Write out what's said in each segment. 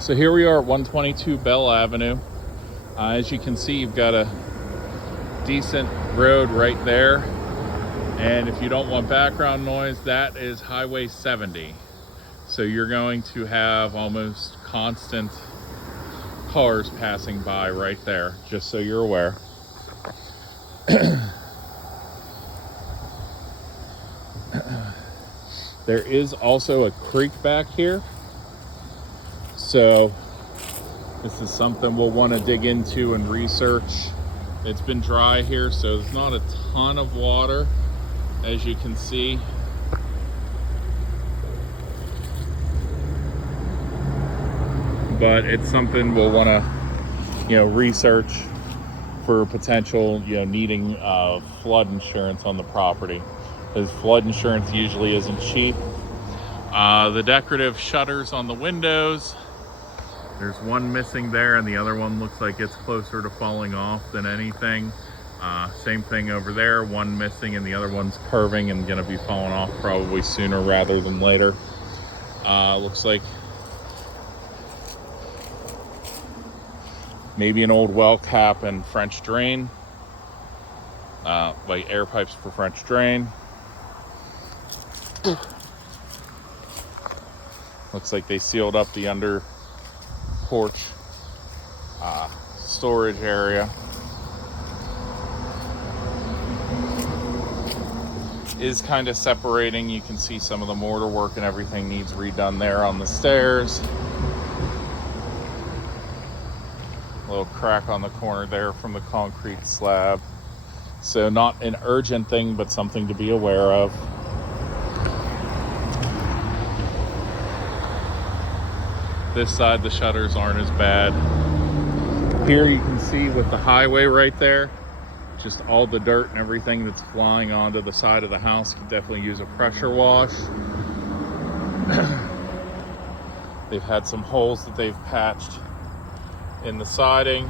So here we are at 122 Bell Avenue. As you can see, you've got a decent road right there. And if you don't want background noise, that is Highway 70. So you're going to have almost constant cars passing by right there, just so you're aware. There is also a creek back here. So this is something we'll want to dig into and research. It's been dry here, so there's not a ton of water, as you can see. But it's something we'll want to, research for potential, needing flood insurance on the property, because flood insurance usually isn't cheap. The decorative shutters on the windows, there's one missing there, and the other one looks like it's closer to falling off than anything. Same thing over there, one missing, and the other one's curving and gonna be falling off probably sooner rather than later. Looks like maybe an old well cap and French drain, like air pipes for French drain. Looks like they sealed up the under porch storage area. Is kind of separating. You can see some of the mortar work and everything needs redone there on the stairs. A little crack on the corner there from the concrete slab. So not an urgent thing, but something to be aware of. This side, the shutters aren't as bad. Here you can see with the highway right there, just all the dirt and everything that's flying onto the side of the house. Could definitely use a pressure wash. They've had some holes that they've patched in the siding.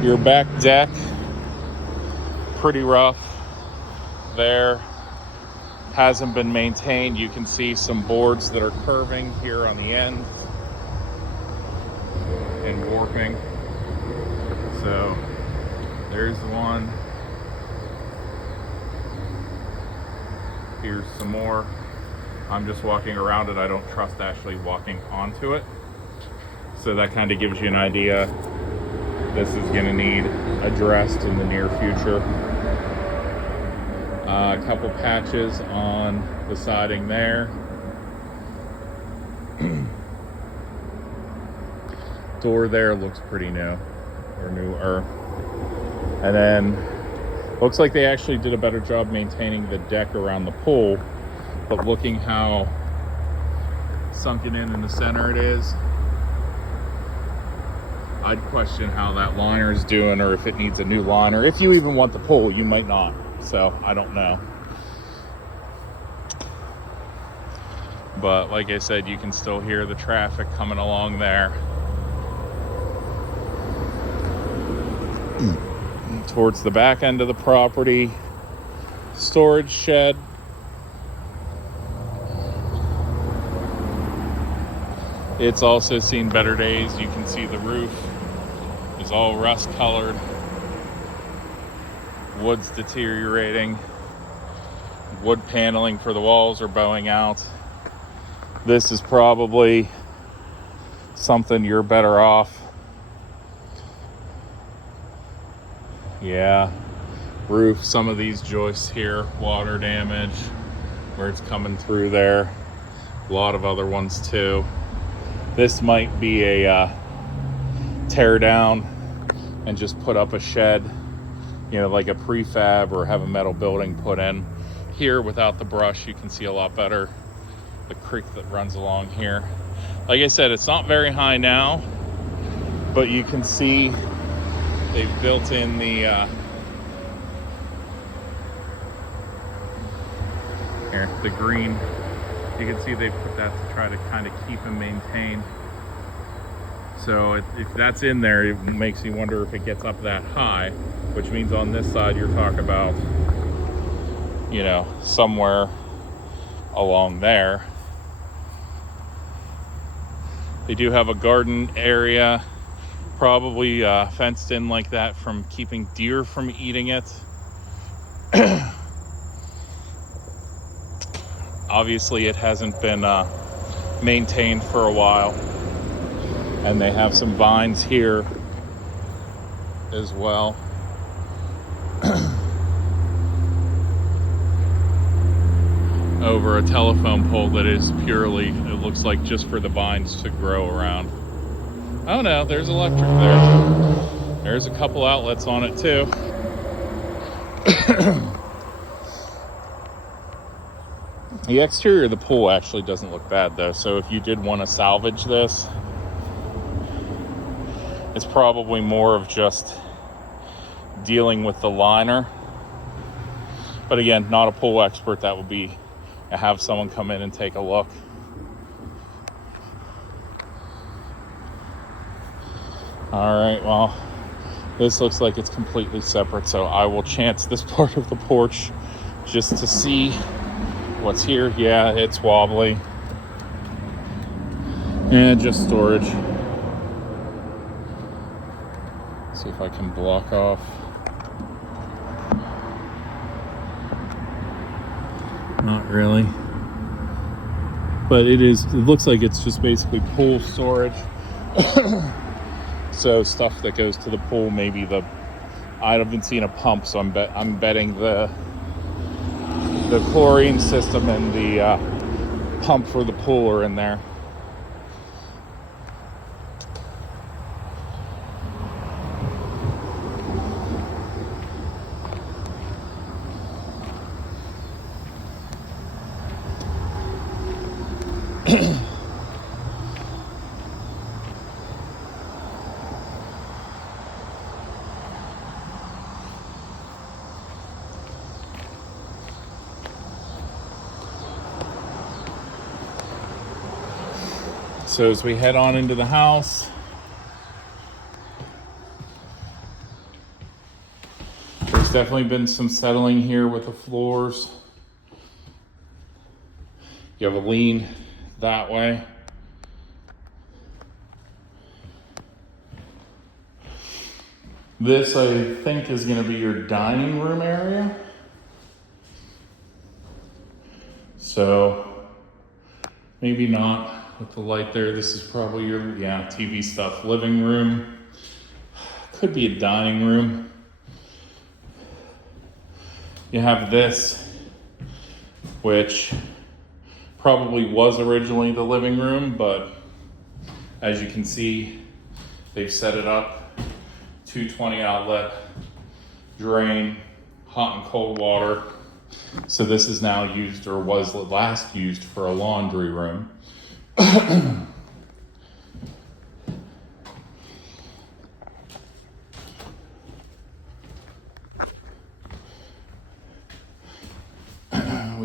Your back deck, pretty rough there. Hasn't been maintained. You can see some boards that are curving here on the end and warping. So there's the one. Here's some more. I'm just walking around it. I don't trust actually walking onto it. So that kind of gives you an idea. This is going to need addressed in the near future. A couple patches on the siding there. Door there looks pretty new, or newer. And then looks like they actually did a better job maintaining the deck around the pool, but looking how sunken in the center it is, I'd question how that liner is doing, or if it needs a new liner. If you even want the pool, you might not. So I don't know. But like I said, you can still hear the traffic coming along there. Towards the back end of the property, storage shed. It's also seen better days. You can see the roof is all rust colored. Wood's deteriorating. Wood paneling for the walls are bowing out. This is probably something you're better off. Yeah, roof, some of these joists here, water damage where it's coming through there. A lot of other ones too. This might be a tear down and just put up a shed, like a prefab, or have a metal building put in. Here without the brush, you can see a lot better the creek that runs along here. Like I said, it's not very high now, but you can see they've built in the green. You can see they put that to try to kind of keep and maintain. So if that's in there, it makes me wonder if it gets up that high. which means on this side you're talking about, you know, somewhere along there. They do have a garden area, probably fenced in like that from keeping deer from eating it. Obviously it hasn't been maintained for a while. And they have some vines here as well. Over a telephone pole that is purely, it looks like, just for the vines to grow around. Oh no, there's electric there. There's a couple outlets on it too. The exterior of the pool actually doesn't look bad though, so if you did want to salvage this, it's probably more of just dealing with the liner. But again, not a pool expert. That would be have someone come in and take a look. All right, well, this looks like it's completely separate, so I will chance this part of the porch just to see what's here. Yeah, it's wobbly. And just storage. See if I can block off. Not really. But it looks like it's just basically pool storage. So stuff that goes to the pool, maybe I haven't seen a pump, so I'm betting the chlorine system and the pump for the pool are in there. So as we head on into the house, there's definitely been some settling here with the floors. You have a lean that way. This, I think, is going to be your dining room area. So maybe not with the light there. This is probably your, TV stuff. Living room. Could be a dining room. You have this, which probably was originally the living room, but as you can see, they've set it up. 220 outlet, drain, hot and cold water. So this is now used, or was last used, for a laundry room. We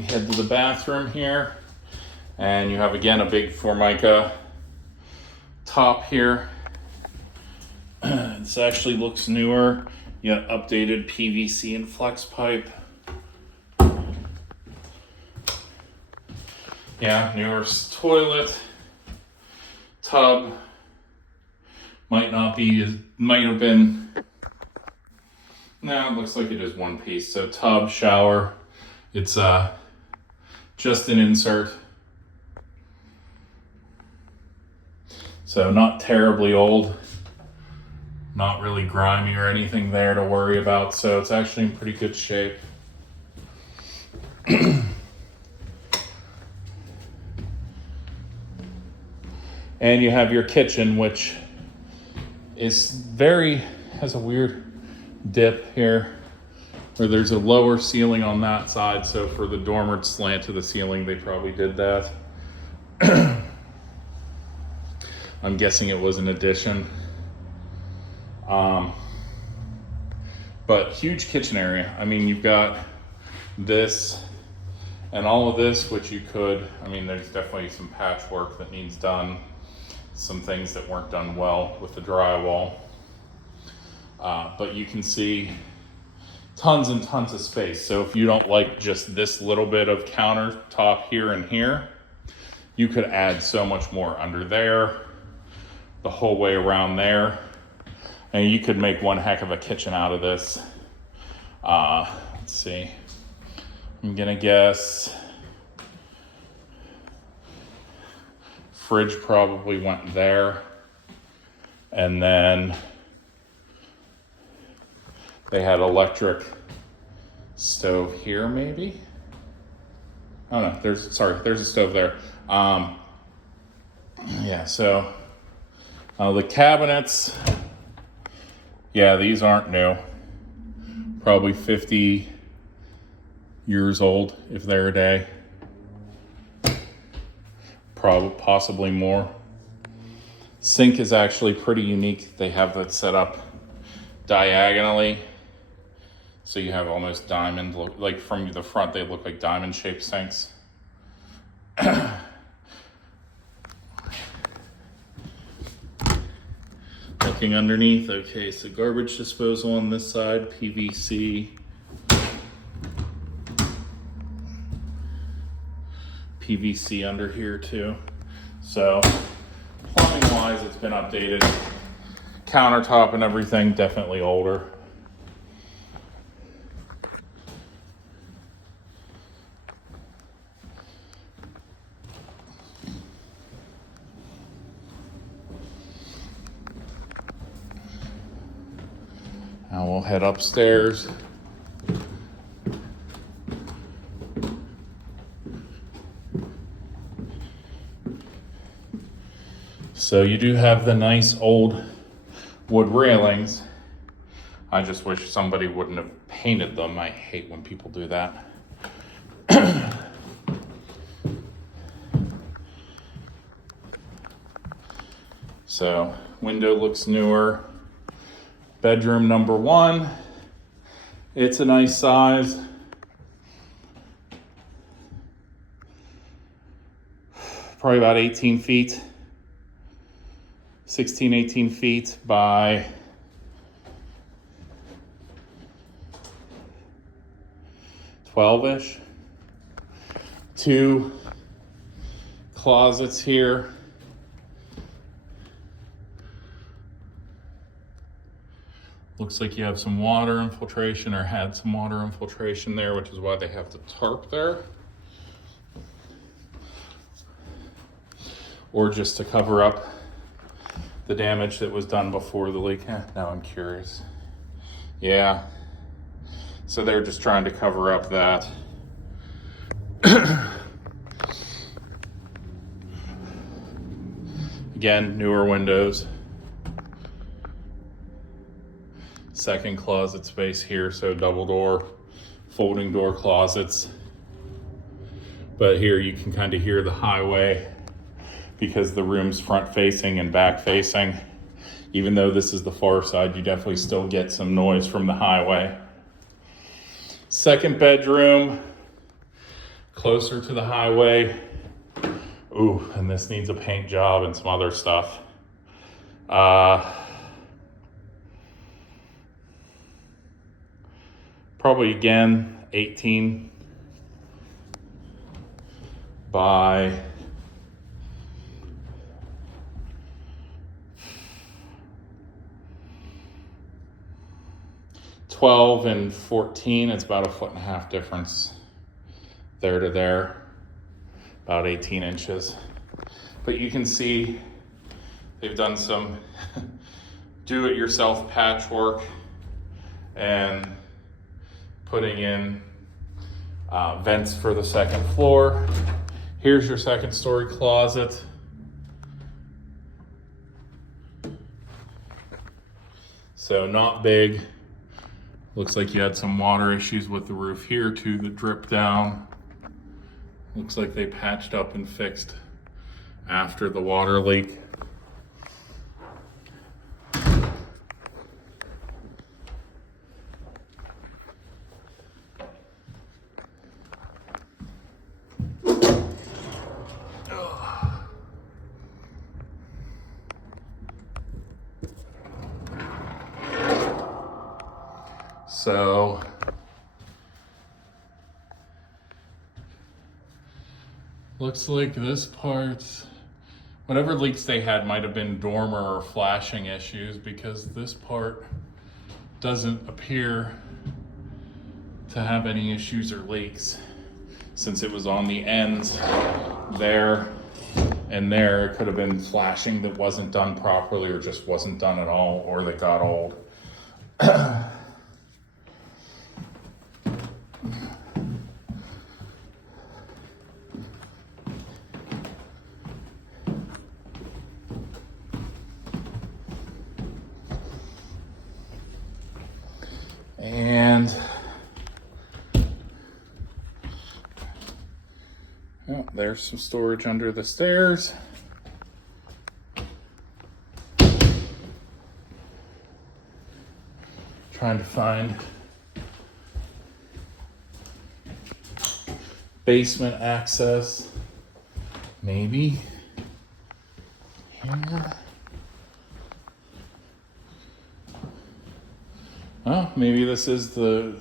head to the bathroom here, and you have again a big Formica top here. This actually looks newer. You got updated PVC and flex pipe. Yeah, newer toilet, tub. Might have been. No, it looks like it is one piece. So tub, shower. It's just an insert. So not terribly old. Not really grimy or anything there to worry about. So it's actually in pretty good shape. And you have your kitchen, which is has a weird dip here, where there's a lower ceiling on that side. So for the dormer slant to the ceiling, they probably did that. I'm guessing it was an addition. But huge kitchen area. I mean, you've got this and all of this, which you could, there's definitely some patchwork that needs done. Some things that weren't done well with the drywall. But you can see tons and tons of space. So if you don't like just this little bit of countertop here and here, you could add so much more under there, the whole way around there. And you could make one heck of a kitchen out of this. Let's see. I'm gonna guess fridge probably went there. And then they had electric stove here, maybe. Oh no, there's a stove there. Yeah, so the cabinets, yeah, these aren't new. Probably 50 years old, if they're a day. Probably, possibly more. Sink is actually pretty unique. They have that set up diagonally. So you have almost diamond, like from the front, they look like diamond shaped sinks. Looking underneath, okay, so garbage disposal on this side, PVC. PVC under here too. So plumbing wise, it's been updated. Countertop and everything, definitely older. Now we'll head upstairs. So you do have the nice old wood railings. I just wish somebody wouldn't have painted them. I hate when people do that. So window looks newer. Bedroom number 1. It's a nice size. Probably about 18 feet. 16, 18 feet by 12-ish. 2 closets here. Looks like you have some water infiltration, or had some water infiltration there, which is why they have the tarp there. Or just to cover up the damage that was done before the leak. Now I'm curious. Yeah. So they're just trying to cover up that. Again, newer windows. Second closet space here, so double door, folding door closets. But here you can kind of hear the highway because the room's front facing and back facing. Even though this is the far side, you definitely still get some noise from the highway. Second bedroom, closer to the highway. Ooh, and this needs a paint job and some other stuff. Probably again, 18 by 12 and 14. It's about 1.5 foot difference there to there, about 18 inches. But you can see they've done some do-it-yourself patchwork and putting in vents for the second floor. Here's your second story closet. So not big. Looks like you had some water issues with the roof here too that dripped down. Looks like they patched up and fixed after the water leak. So Looks like this part, whatever leaks they had might have been dormer or flashing issues, because this part doesn't appear to have any issues or leaks. Since it was on the ends there and there, it could have been flashing that wasn't done properly, or just wasn't done at all, or that got old. And oh, there's some storage under the stairs. Trying to find basement access, maybe here. Oh, maybe this is a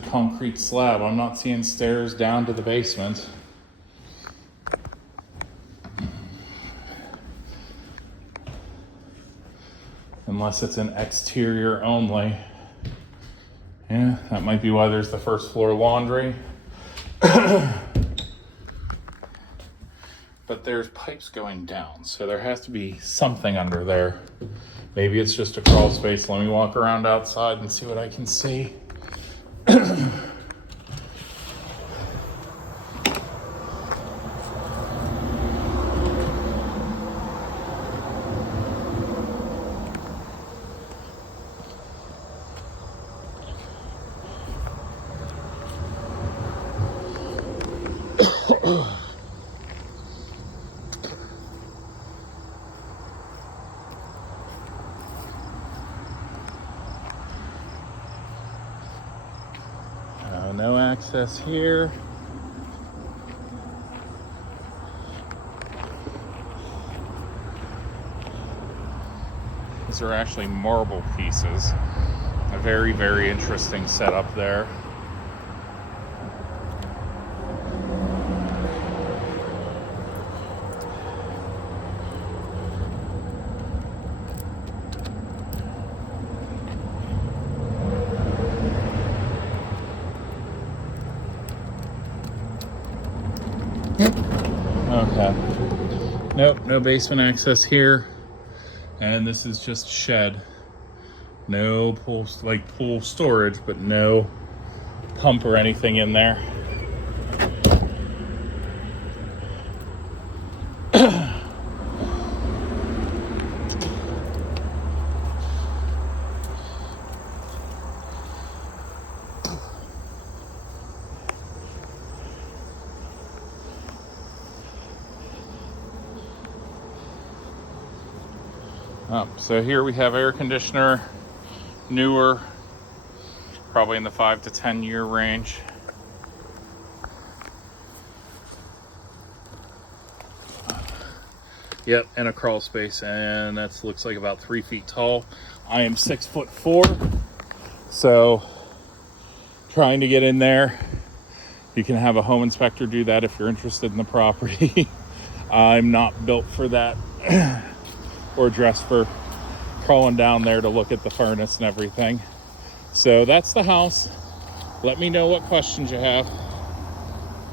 concrete slab. I'm not seeing stairs down to the basement. Unless it's an exterior only. Yeah, that might be why there's the first floor laundry. But there's pipes going down, so there has to be something under there. Maybe it's just a crawl space. Let me walk around outside and see what I can see. No access here. These are actually marble pieces. A very, very interesting setup there. Okay. Nope, no basement access here. And this is just shed. No pool, like pool storage, but no pump or anything in there. So here we have air conditioner, newer, probably in the 5 to 10 year range. Yep, and a crawl space, and that looks like about 3 feet tall. I am 6'4", so trying to get in there. You can have a home inspector do that if you're interested in the property. I'm not built for that or dressed for crawling down there to look at the furnace and everything. So that's the house. Let me know what questions you have.